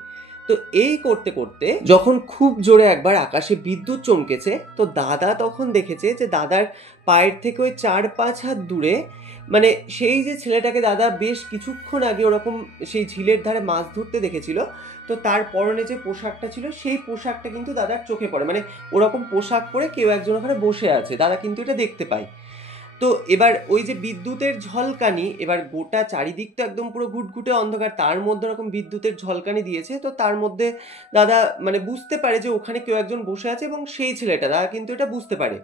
তো এই করতে করতে যখন খুব জোরে একবার আকাশে বিদ্যুৎ চমকেছে, তো দাদা তখন দেখেছে যে দাদার পায়ের থেকে ওই 4-5 হাত দূরে, মানে সেই যে ছেলেটাকে দাদা বেশ কিছুক্ষণ আগে ওরকম সেই ঝিলের ধারে মাছ ধরতে দেখেছিল, তো তার পরনে যে পোশাকটা ছিল সেই পোশাকটা কিন্তু দাদার চোখে পড়ে। মানে ওরকম পোশাক পরে কেউ একজন ওখানে বসে আছে, দাদা কিন্তু এটা দেখতে পায়। তো এবার ওই যে বিদ্যুতের ঝলকানি, এবার গোটা চারিদিক তো একদম পুরো ঘুটঘুটে অন্ধকার, তার মধ্যে এরকম বিদ্যুতের ঝলকানি দিয়েছে, তো তার মধ্যে দাদা মানে বুঝতে পারে যে ওখানে কেউ একজন বসে আছে এবং সেই ছেলেটা, দাদা কিন্তু এটা বুঝতে পারে।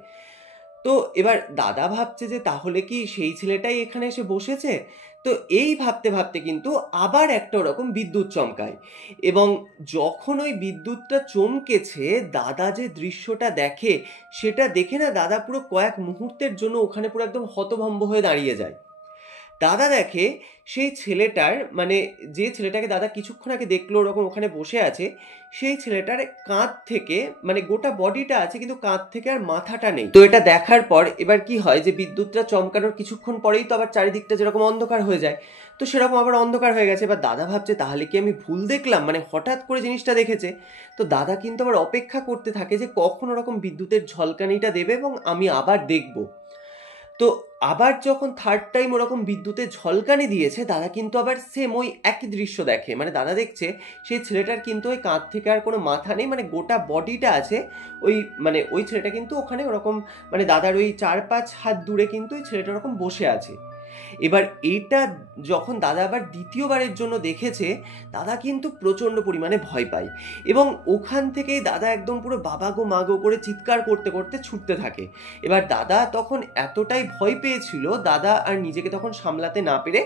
তো এবার দাদা ভাবছে যে তাহলে কি সেই ছেলেটাই এখানে এসে বসেছে। তো এই ভাবতে ভাবতে কিন্তু আবার একটা ওরকম বিদ্যুৎ চমকায়, এবং যখন ওই বিদ্যুৎটা চমকেছে দাদা যে দৃশ্যটা দেখে, সেটা দেখে না দাদা পুরো কয়েক মুহূর্তের জন্য ওখানে পুরো একদম হতভম্ব হয়ে দাঁড়িয়ে যায়। দাদা দেখে সেই ছেলেটার, মানে যে ছেলেটাকে দাদা কিছুক্ষণ আগে দেখলো ওরকম ওখানে বসে আছে, সেই ছেলেটার কাঁধ থেকে, মানে গোটা বডিটা আছে কিন্তু কাঁধ থেকে আর মাথাটা নেই। তো এটা দেখার পর এবার কি হয় যে বিদ্যুৎটা চমকানোর কিছুক্ষণ পরেই তো আবার চারিদিকটা যেরকম অন্ধকার হয়ে যায়, তো সেরকম আবার অন্ধকার হয়ে গেছে। এবার দাদা ভাবছে তাহলে কি আমি ভুল দেখলাম, মানে হঠাৎ করে জিনিসটা দেখেছে। তো দাদা কিন্তু আবার অপেক্ষা করতে থাকে যে কখন ওরকম বিদ্যুতের ঝলকানিটা দেবে এবং আমি আবার দেখব। তো আবার যখন থার্ড টাইম ওরকম বিদ্যুতের ঝলকানি দিয়েছে, দাদা কিন্তু আবার সেম ওই একই দৃশ্য দেখে। মানে দাদা দেখছে সেই ছেলেটার কিন্তু ওই কাঁধ থেকে আর কোনো মাথা নেই, মানে গোটা বডিটা আছে ওই, মানে ওই ছেলেটা কিন্তু ওখানে ওরকম, মানে দাদার ওই 4-5 হাত দূরে কিন্তু ওই ছেলেটা ওরকম বসে আছে। এবার এটা যখন দাদা আবার দ্বিতীয়বারের জন্য দেখেছে, দাদা কিন্তু প্রচণ্ড পরিমাণে ভয় পায় এবং ওখান থেকেই দাদা একদম পুরো বাবা গো মা গো করে চিৎকার করতে করতে ছুটতে থাকে। এবার দাদা তখন এতটাই ভয় পেয়েছিল, দাদা আর নিজেকে তখন সামলাতে না পেরে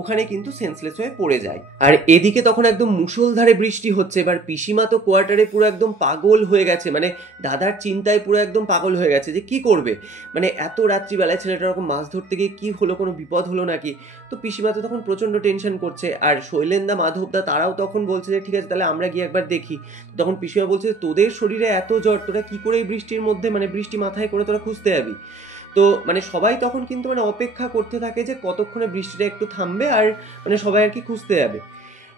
ওখানে কিন্তু সেন্সলেস হয়ে পড়ে যায়। আর এদিকে তখন একদম মুষলধারে বৃষ্টি হচ্ছে। এবার পিসিমা তো কোয়ার্টারে পুরো একদম পাগল হয়ে গেছে, মানে দাদার চিন্তায় পুরো একদম পাগল হয়ে গেছে যে কি করবে, মানে এত রাত্রিবেলায় ছেলেটা এরকম মাছ ধরতে গিয়ে কি হলো, কোনো বিপদ হলো নাকি। তো পিসিমা তো তখন প্রচন্ড টেনশন করছে, আর শৈলেন্দা মাধবদা তারাও তখন বলছে যে ঠিক আছে তাহলে আমরা গিয়ে একবার দেখি। তখন পিসিমা বলছে তোদের শরীরে এত জ্বর, তোরা কি করে এই বৃষ্টির মধ্যে, মানে বৃষ্টি মাথায় করে তোরা খুঁজতে যাবি। তো মানে সবাই তখন কিন্তু মানে অপেক্ষা করতে থাকে যে কতক্ষণে বৃষ্টিটা একটু থামবে আর মানে সবাই আর কি খুঁজতে যাবে।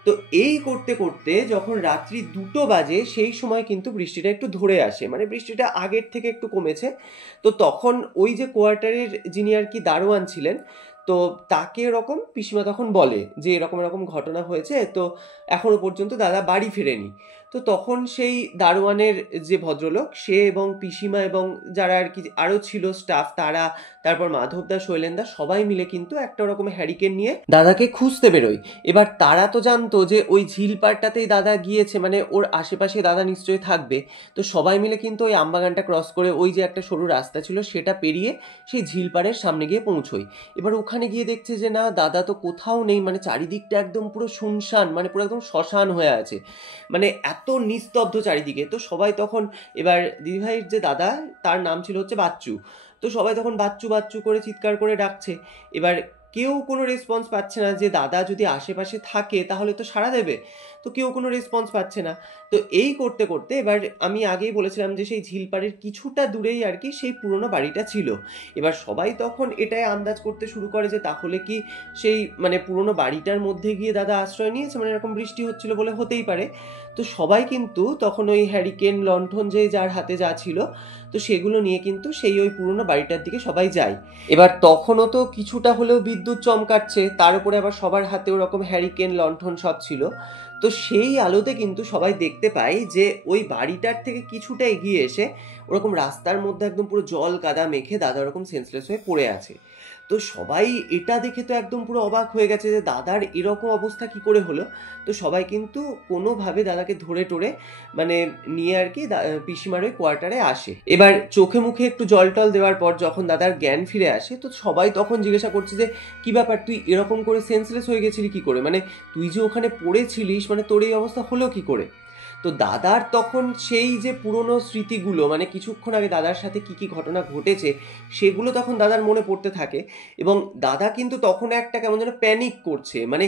তো এই করতে করতে যখন রাত্রি 2টো বাজে সেই সময় কিন্তু বৃষ্টিটা একটু ধরে আসে, মানে বৃষ্টিটা আগের থেকে একটু কমেছে। তো তখন ওই যে কোয়ার্টারের যিনি আর কি দারোয়ান ছিলেন, তো তাকে এরকম পিসিমা তখন বলে যে এরকম এরকম ঘটনা হয়েছে, তো এখনো পর্যন্ত দাদা বাড়ি ফেরেনি। তো তখন সেই দারোয়ানের যে ভদ্রলোক সে এবং পিসিমা এবং যারা আর কি আরও ছিল স্টাফ, তারা তারপর মাধবদা, শৈলেনদা সবাই মিলে কিন্তু একটা ওরকম হ্যারিকেন নিয়ে দাদাকে খুঁজতে বেরোয়। এবার তারা তো জানতো যে ওই ঝিল পাড়টাতেই দাদা গিয়েছে, মানে ওর আশেপাশে দাদা নিশ্চয়ই থাকবে। তো সবাই মিলে কিন্তু ওই আমবাগানটা ক্রস করে ওই যে একটা সরু রাস্তা ছিল সেটা পেরিয়ে সেই ঝিল পাড়ের সামনে গিয়ে পৌঁছোয়। এবার ওখানে গিয়ে দেখছে যে না, দাদা তো কোথাও নেই, মানে চারিদিকটা একদম পুরো শুনশান, মানে পুরো একদম শ্মশান হয়ে আছে, মানে এত নিস্তব্ধ চারিদিকে। তো সবাই তখন, এবার দিদিভাইয়ের যে দাদা তার নাম ছিল হচ্ছে বাচ্চু, তো সবাই তখন বাচ্চু বাচ্চু করে চিৎকার করে ডাকছে। এবার কেউ কোনো রেসপন্স পাচ্ছে না, যে দাদা যদি আশেপাশে থাকে তাহলে তো সাড়া দেবে, তো কেউ কোনো রেসপন্স পাচ্ছে না। তো এই করতে করতে এবার আমি আগেই বলেছিলাম যে সেই ঝিলপাড়ের কিছুটা দূরেই আর কি সেই পুরনো বাড়িটা ছিল। এবার সবাই তখন এটাই আন্দাজ করতে শুরু করে যে তাহলে কি সেই মানে পুরনো বাড়িটার মধ্যে গিয়ে দাদা আশ্রয় নিয়েছে, মানে এরকম বৃষ্টি হচ্ছিল বলে হতেই পারে। তো সবাই কিন্তু তখন ওই হ্যারিকেন, লণ্ঠন, যে যার হাতে যা ছিল, তো সেগুলো নিয়ে কিন্তু সেই ওই পুরনো বাড়িটার দিকে সবাই যায়। এবার তখনও তো কিছুটা হলেও বিদ্যুৎ চমকাচ্ছে, তার উপরে আবার সবার হাতে ওরকম হ্যারিকেন, লণ্ঠন সব ছিল। তো সেই আলোতে কিন্তু সবাই দেখতে পায় যে ওই বাড়িটার থেকে কিছুটা এগিয়ে এসে ওরকম রাস্তার মধ্যে একদম পুরো জল কাদা মেখে দাদা ওরকম সেন্সলেস হয়ে পড়ে আছে। তো সবাই এটা দেখে তো একদম পুরো অবাক হয়ে গেছে যে দাদার এরকম অবস্থা কি করে হলো। তো সবাই কিন্তু কোনোভাবে দাদাকে ধরে টরে মানে নিয়ে আর কি পিসিমার ওই কোয়ার্টারে আসে। এবার চোখে মুখে একটু জল টল দেওয়ার পর যখন দাদার জ্ঞান ফিরে আসে, তো সবাই তখন জিজ্ঞাসা করছে যে কি ব্যাপার, তুই এরকম করে সেন্সলেস হয়ে গেছিলি কি করে, মানে তুই যে ওখানে পড়েছিলিস, মানে তোর এই অবস্থা হলো কি করে। তো দাদার তখন সেই যে পুরনো স্মৃতিগুলো, মানে কিছুক্ষণ আগে দাদার সাথে কি কি ঘটনা ঘটেছে সেগুলো তখন দাদার মনে পড়তে থাকে। এবং দাদা কিন্তু তখন একটা কেমন যেন প্যানিক করছে, মানে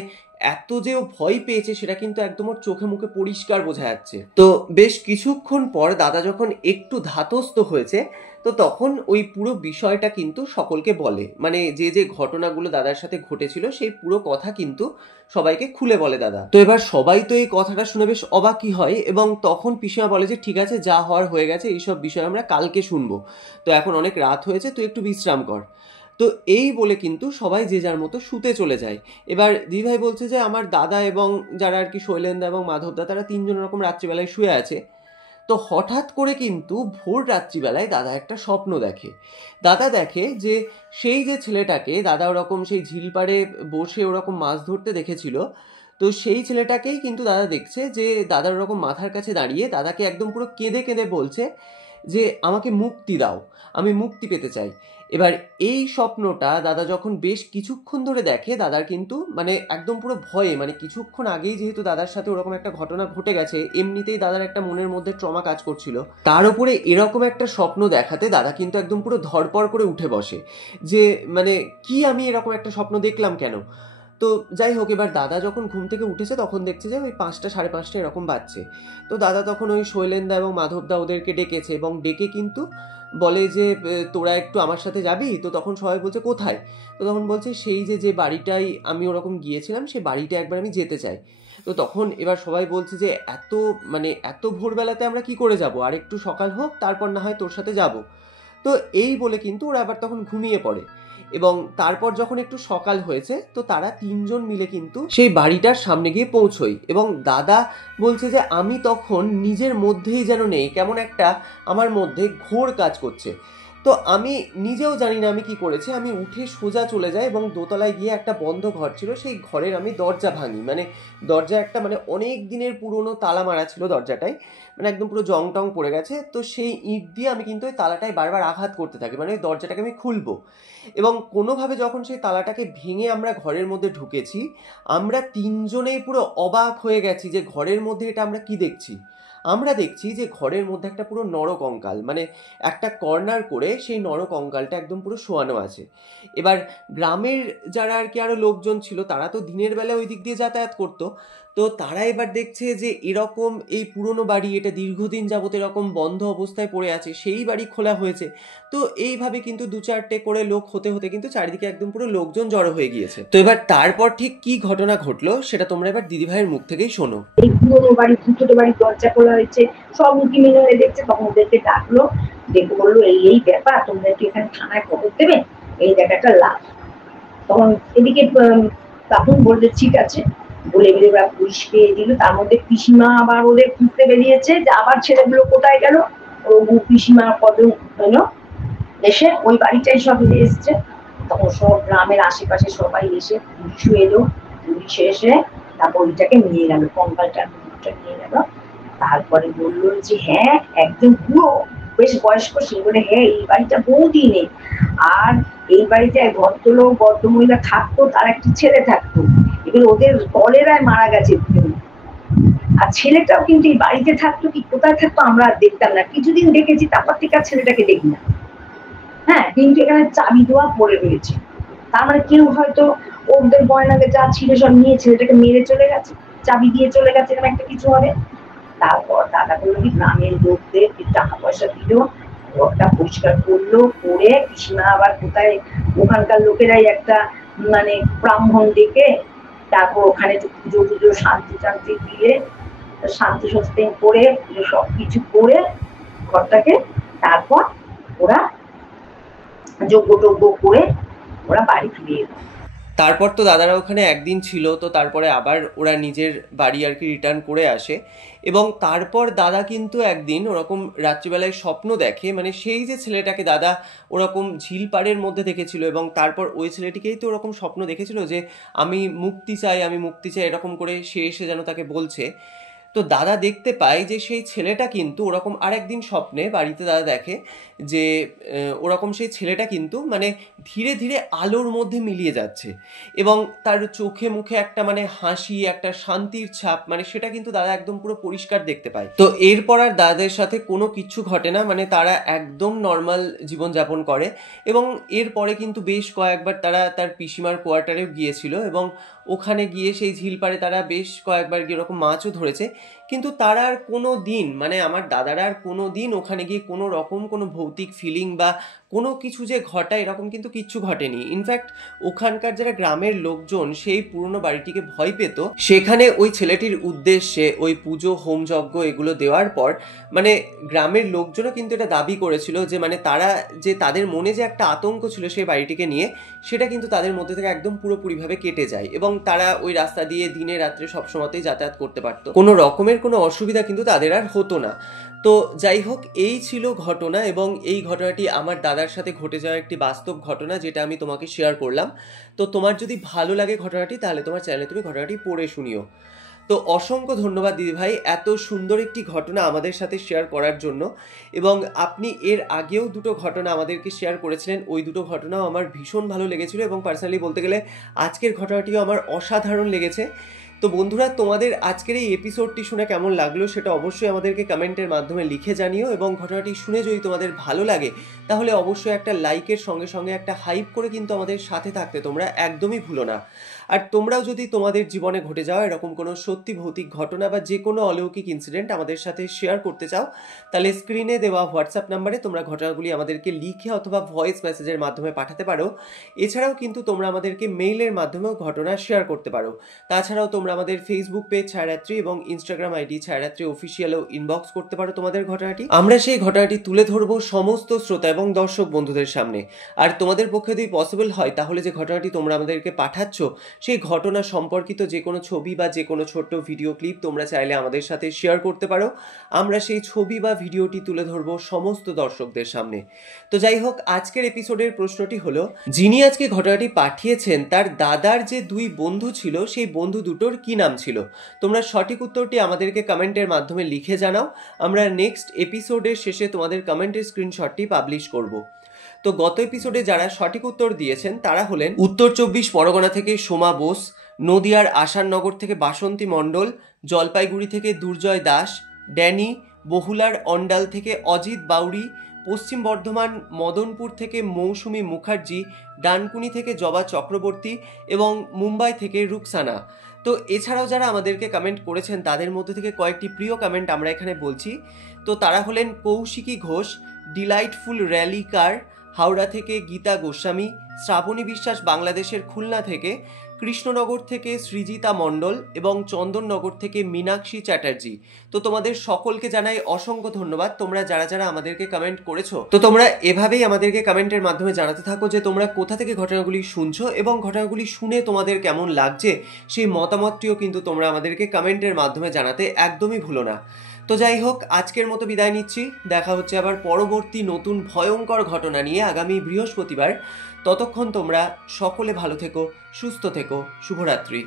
এত যে ও ভয় পেয়েছে সেটা কিন্তু একদম ওর চোখে মুখে পরিষ্কার বোঝা যাচ্ছে। তো বেশ কিছুক্ষণ পর দাদা যখন একটু ধাতস্থ হয়েছে, তো তখন ওই পুরো বিষয়টা কিন্তু সকলকে বলে, মানে যে যে ঘটনাগুলো দাদার সাথে ঘটেছিল সেই পুরো কথা কিন্তু সবাইকে খুলে বলে দাদা। তো এবার সবাই তো এই কথাটা শুনে বেশ অবাকই হয়, এবং তখন পিসিমা বলে যে ঠিক আছে, যা হওয়ার হয়ে গেছে, এইসব বিষয় আমরা কালকে শুনবো, তো এখন অনেক রাত হয়েছে, তুই একটু বিশ্রাম কর। তো এই বলে কিন্তু সবাই যে যার মতো শুতে চলে যায়। এবার দিদিভাই বলছে যে আমার দাদা এবং যারা আর কি শৈলেনদা এবং মাধবদা, তারা তিনজন এরকম রাত্রিবেলায় শুয়ে আছে। তো হঠাৎ করে কিন্তু ভোর রাত্রিবেলায় দাদা একটা স্বপ্ন দেখে। দাদা দেখে যে সেই যে ছেলেটাকে দাদা ওরকম সেই ঝিলপাড়ে বসে ওরকম মাছ ধরতে দেখেছিল, তো সেই ছেলেটাকেই কিন্তু দাদা দেখছে, যে দাদার ওরকম মাথার কাছে দাঁড়িয়ে দাদাকে একদম পুরো কেঁদে কেঁদে বলছে যে আমাকে মুক্তি দাও, আমি মুক্তি পেতে চাই। এবার এই স্বপ্নটা দাদা যখন বেশ কিছুক্ষণ ধরে দেখে, দাদার কিন্তু মানে একদম পুরো ভয়ে, মানে কিছুক্ষণ আগেই যেহেতু দাদার সাথে ওরকম একটা ঘটনা ঘটে গেছে, এমনিতেই দাদার একটা মনের মধ্যে ট্রমা কাজ করছিল, তার উপরে এরকম একটা স্বপ্ন দেখাতে দাদা কিন্তু একদম পুরো ধড়পড় করে উঠে বসে, যে মানে কি আমি এরকম একটা স্বপ্ন দেখলাম কেন। তো যাই হোক, এবার দাদা যখন ঘুম থেকে উঠেছে তখন দেখছে যে ওই 5টা 5:30 এরকম বাজছে। তো দাদা তখন ওই শৈলেনদা এবং মাধবদা ওদেরকে ডেকেছে, এবং ডেকে কিন্তু বলে যে তোরা একটু আমার সাথে যাবি। তো তখন সবাই বলছে কোথায়। তো তখন বলছে সেই যে যে বাড়িটাই আমি ওরকম গিয়েছিলাম সেই বাড়িটা একবার আমি যেতে চাই। তো তখন এবার সবাই বলছে যে এত মানে এত ভোরবেলাতে আমরা কি করে যাব, আর একটু সকাল হোক তারপর না হয় তোর সাথে যাব। তো এই বলে কিন্তু ওরা আবার তখন ঘুমিয়ে পড়ে। এবং তারপর যখন একটু সকাল হয়েছে, তো তারা তিনজন মিলে কিন্তু সেই বাড়িটার সামনে গিয়ে পৌঁছই। এবং দাদা বলছে যে আমি তখন নিজের মধ্যেই যেন নেই, কেমন একটা আমার মধ্যে ঘোর কাজ করছে। তো আমি নিজেও জানি না আমি কি করেছি, আমি উঠে সোজা চলে যাই এবং দোতলায় গিয়ে একটা বন্ধ ঘর ছিল সেই ঘরের আমি দরজা ভাঙি, মানে দরজা একটা মানে অনেক দিনের পুরনো তালা মারা ছিল দরজাটায়, মানে একদম পুরো জং টং পড়ে গেছে। তো সেই ইট দিয়ে আমি কিন্তু ওই তালাটায় বারবার আঘাত করতে থাকি, মানে ওই দরজাটাকে আমি খুলবো। এবং কোনোভাবে যখন সেই তালাটাকে ভেঙে আমরা ঘরের মধ্যে ঢুকেছি, আমরা তিনজনেই পুরো অবাক হয়ে গেছি যে ঘরের মধ্যে এটা আমরা কি দেখছি। আমরা দেখছি যে ঘরের মধ্যে একটা পুরো নরকঙ্কাল, মানে একটা কর্নার করে সেই নরকঙ্কালটা একদম পুরো শোয়ানো আছে। এবার গ্রামের যারা আর কি আরো লোকজন ছিল তারা তো দিনের বেলা ওই দিক দিয়ে যাতায়াত করতো, তো তারা এবার দেখছে যে এরকম এই পুরনো বাড়ি, এটা দীর্ঘদিন যাবত এরকম বন্ধ অবস্থায় পড়ে আছে, সেই বাড়ি খোলা হয়েছে। তো এইভাবে কিন্তু 2-4টে করে লোক হতে হতে কিন্তু চারিদিকে একদম পুরো লোকজন জড়ো হয়ে গিয়েছে। তো এবার তারপর ঠিক কি ঘটনা ঘটলো সেটা তোমরা এবার দিদিভাইয়ের মুখ থেকেই শোনো। এই পুরনো বাড়ি, দুটো বাড়ির দরজা খোলা হয়েছে, সব উঁকি মেলে দেখছে, তখন ওদেরকে ডাকলো, ডেকে বললো এই ব্যাপার, তোমরা একটু এখানে থানায় খবর দেবে, এই জায়গাটা লাভ। তখন এদিকে তখন বললে ঠিক আছে, বলে বেরিয়ে ওরা পুলিশ পেয়ে দিল। তার মধ্যে পিসিমা আবার ওদের খুঁজতে বেরিয়েছে যে আবার ছেলেগুলো কোথায় গেল। ও পিসিমা কত হলো এসে ওই বাড়িটাই সব এসছে। তখন সব গ্রামের আশেপাশে সবাই এসে, পুলিশও এলো, পুলিশ এসে তারপর ওইটাকে নিয়ে গেল, কঙ্কালটা নিয়ে গেল। তারপরে বললো যে হ্যাঁ একদম পুরো বেশ বয়স্ক, সে বলে হ্যাঁ এই বাড়িটা বহুদিনের, আর এই বাড়িতে এক ভদ্রলোক ভদ্রমহিলা থাকতো, তার একটি ছেলে থাকতো, এবার ওদের কলেরায় মারা গেছে, আর ছেলেটাও কিন্তু এই বাড়িতে থাকতো, কি কোথায় থাকতো আমরা দেখতাম না, কিছুদিন দেখেছি, তারপর থেকে আর ছেলেটাকে দেখি না। হ্যাঁ, কিন্তু এখানে চাবি দেওয়া পড়ে রয়েছে, তার মানে কেউ হয়তো ওদের গয়নাকে যা ছিল সব নিয়ে ছেলেটাকে মেরে চলে গেছে, চাবি দিয়ে চলে গেছে, এরকম একটা কিছু হবে। তারপর দাদা বললো কি গ্রামের লোকদের টাকা পয়সা দিল, ঘরটা পরিষ্কার করলো, করে পিসিমা আবার কোথায় ওখানকার লোকেরাই একটা মানে ব্রাহ্মণ ডেকে তারপর ওখানে পুজো টুজো শান্তি টান্তি দিয়ে শান্তি সস্তেন করে সবকিছু করে ঘরটাকে তারপর ওরা যজ্ঞ টজ্ঞ করে ওরা বাড়ি ফিরে এলো। তারপর তো দাদারা ওখানে একদিন ছিল, তো তারপরে আবার ওরা নিজের বাড়ি আর কি রিটার্ন করে আসে। এবং তারপর দাদা কিন্তু একদিন ওরকম রাত্রিবেলায় স্বপ্ন দেখে, মানে সেই যে ছেলেটাকে দাদা ওরকম ঝিল পাড়ের মধ্যে দেখেছিল, এবং তারপর ওই ছেলেটিকেই তো ওরকম স্বপ্ন দেখেছিল যে আমি মুক্তি চাই, আমি মুক্তি চাই, এরকম করে সে এসে যেন তাকে বলছে। তো দাদা দেখতে পায় যে সেই ছেলেটা কিন্তু ওরকম আরেকদিন স্বপ্নে বাড়িতে দাদা দেখে যে ওরকম সেই ছেলেটা কিন্তু মানে ধীরে ধীরে আলোর মধ্যে মিলিয়ে যাচ্ছে, এবং তার চোখে মুখে একটা মানে হাসি, একটা শান্তির ছাপ, মানে সেটা কিন্তু দাদা একদম পুরো পরিষ্কার দেখতে পায়। তো এরপর আর দাদাদের সাথে কোনো কিচ্ছু ঘটে না, মানে তারা একদম নর্মাল জীবনযাপন করে। এবং এরপরে কিন্তু বেশ কয়েকবার তারা তার পিসিমার কোয়ার্টারেও গিয়েছিল, এবং ওখানে গিয়ে সেই ঝিলপাড়ে তারা বেশ কয়েকবার গিয়ে এরকম মাছও ধরেছে। কিন্তু তারা আর কোনো দিন, মানে আমার দাদারা আর কোনো দিন ওখানে গিয়ে কোনো রকম কোনো ভৌতিক ফিলিং বা কোনো কিছু যে ঘটায় এরকম কিন্তু কিচ্ছু ঘটেনি। ইনফ্যাক্ট ওখানকার যারা গ্রামের লোকজন সেই পুরনো বাড়িটিকে ভয় পেত, সেখানে ওই ছেলেটির উদ্দেশ্যে ওই পুজো হোমযজ্ঞ এগুলো দেওয়ার পর মানে গ্রামের লোকজনও কিন্তু এটা দাবি করেছিল যে মানে তারা যে তাদের মনে যে একটা আতঙ্ক ছিল সেই বাড়িটিকে নিয়ে, সেটা কিন্তু তাদের মধ্যে থেকে একদম পুরোপুরিভাবে কেটে যায়, এবং তারা ওই রাস্তা দিয়ে দিনে রাত্রে সবসময়তেই যাতায়াত করতে পারতো, কোনো রকমের কোনো অসুবিধা কিন্তু তাদের আর হতো না। তো যাই হোক, এই ছিল ঘটনা, এবং এই ঘটনাটি আমার দাদার সাথে ঘটে যাওয়া একটি বাস্তব ঘটনা, যেটা আমি তোমাকে শেয়ার করলাম। তো তোমার যদি ভালো লাগে ঘটনাটি, তাহলে তোমার চ্যানেলে তুমি ঘটনাটি পড়ে শুনিও। তো অসংখ্য ধন্যবাদ দিদিভাই এত সুন্দর একটি ঘটনা আমাদের সাথে শেয়ার করার জন্য। এবং আপনি এর আগেও দুটো ঘটনা আমাদেরকে শেয়ার করেছিলেন, ওই দুটো ঘটনাও আমার ভীষণ ভালো লেগেছিল, এবং পার্সোনালি বলতে গেলে আজকের ঘটনাটিও আমার অসাধারণ লেগেছে। তো বন্ধুরা, তোমাদের আজকের এই এপিসোডটি শুনে কেমন লাগলো সেটা অবশ্যই আমাদেরকে কমেন্টের মাধ্যমে লিখে জানিও, এবং ঘটনাটি শুনে যদি তোমাদের ভালো লাগে তাহলে অবশ্যই একটা লাইকের সঙ্গে সঙ্গে একটা হাইপ করে কিন্তু আমাদের সাথে থাকতে তোমরা একদমই ভুলো না। আর তোমরাও যদি তোমাদের জীবনে ঘটে যাওয়া এরকম কোনো সত্যি ভৌতিক ঘটনা বা যে কোনো অলৌকিক ইনসিডেন্ট আমাদের সাথে শেয়ার করতে চাও, তাহলে স্ক্রিনে দেওয়া হোয়াটসঅ্যাপ নাম্বারে তোমরা ঘটনাগুলি আমাদেরকে লিখে অথবা ভয়েস মেসেজের মাধ্যমে পাঠাতে পারো। এছাড়াও কিন্তু তোমরা আমাদেরকে মেইলের মাধ্যমেও ঘটনা শেয়ার করতে পারো। তাছাড়াও তোমরা আমাদের ফেসবুক পেজ ছায়ারাত্রি এবং ইনস্টাগ্রাম আইডি ছায়ারাত্রি অফিসিয়ালও ইনবক্স করতে পারো তোমাদের ঘটনাটি। আমরা সেই ঘটনাটি তুলে ধরবো সমস্ত শ্রোতা এবং দর্শক বন্ধুদের সামনে। আর তোমাদের পক্ষে যদি পসিবল হয় তাহলে যে ঘটনাটি তোমরা আমাদেরকে পাঠাচ্ছ সেই ঘটনা সম্পর্কিত যে কোনো ছবি বা যে কোনো ছোট্ট ভিডিও ক্লিপ তোমরা চাইলে আমাদের সাথে শেয়ার করতে পারো। আমরা সেই ছবি বা ভিডিওটি তুলে ধরবো সমস্ত দর্শকদের সামনে। তো যাই হোক, আজকের এপিসোডের প্রশ্নটি হলো, যিনি আজকে ঘটনাটি পাঠিয়েছেন তার দাদার যে দুই বন্ধু ছিল সেই বন্ধু দুটোর কি নাম ছিল? তোমরা সঠিক উত্তরটি আমাদেরকে কমেন্টের মাধ্যমে লিখে জানাও। আমরা নেক্সট এপিসোডের শেষে তোমাদের কমেন্টের স্ক্রিনশটটি পাবলিশ করব। তো গত এপিসোডে যারা সঠিক উত্তর দিয়েছেন তারা হলেন উত্তর 24 পরগনা থেকে সোমা বোস, নদিয়ার আসাননগর থেকে বাসন্তী মণ্ডল, জলপাইগুড়ি থেকে দুর্জয় দাস, ড্যানি, বহুলার অন্ডাল থেকে অজিত বাউরি, পশ্চিম বর্ধমান মদনপুর থেকে মৌসুমী মুখার্জি, ডানকুনি থেকে জবা চক্রবর্তী এবং মুম্বাই থেকে রুকসানা। তো এছাড়াও যারা আমাদেরকে কমেন্ট করেছেন তাদের মধ্যে থেকে কয়েকটি প্রিয় কমেন্ট আমরা এখানে বলছি। তো তারা হলেন কৌশিকী ঘোষ, ডিলাইটফুল র্যালি কার হাওড়া থেকে গীতা গোস্বামী, শ্রাবণী বিশ্বাস বাংলাদেশের খুলনা থেকে, কৃষ্ণনগর থেকে সৃজিতা মণ্ডল এবং চন্দননগর থেকে মীনাক্ষী চ্যাটার্জি। তো তোমাদের সকলকে জানাই অসংখ্য ধন্যবাদ, তোমরা যারা যারা আমাদেরকে কমেন্ট করেছো। তো তোমরা এভাবেই আমাদেরকে কমেন্টের মাধ্যমে জানাতে থাকো যে তোমরা কোথা থেকে ঘটনাগুলি শুনছো এবং ঘটনাগুলি শুনে তোমাদের কেমন লাগছে সেই মতামতটিও কিন্তু তোমরা আমাদেরকে কমেন্টের মাধ্যমে জানাতে একদমই ভুলো না। তো যাই হোক, আজকের মতো বিদায় নিচ্ছি। দেখা হচ্ছে আবার পরবর্তী নতুন ভয়ঙ্কর ঘটনা নিয়ে আগামী বৃহস্পতিবার। ততক্ষণ তোমরা সকলে ভালো থেকো, সুস্থ থেকো। শুভরাত্রি।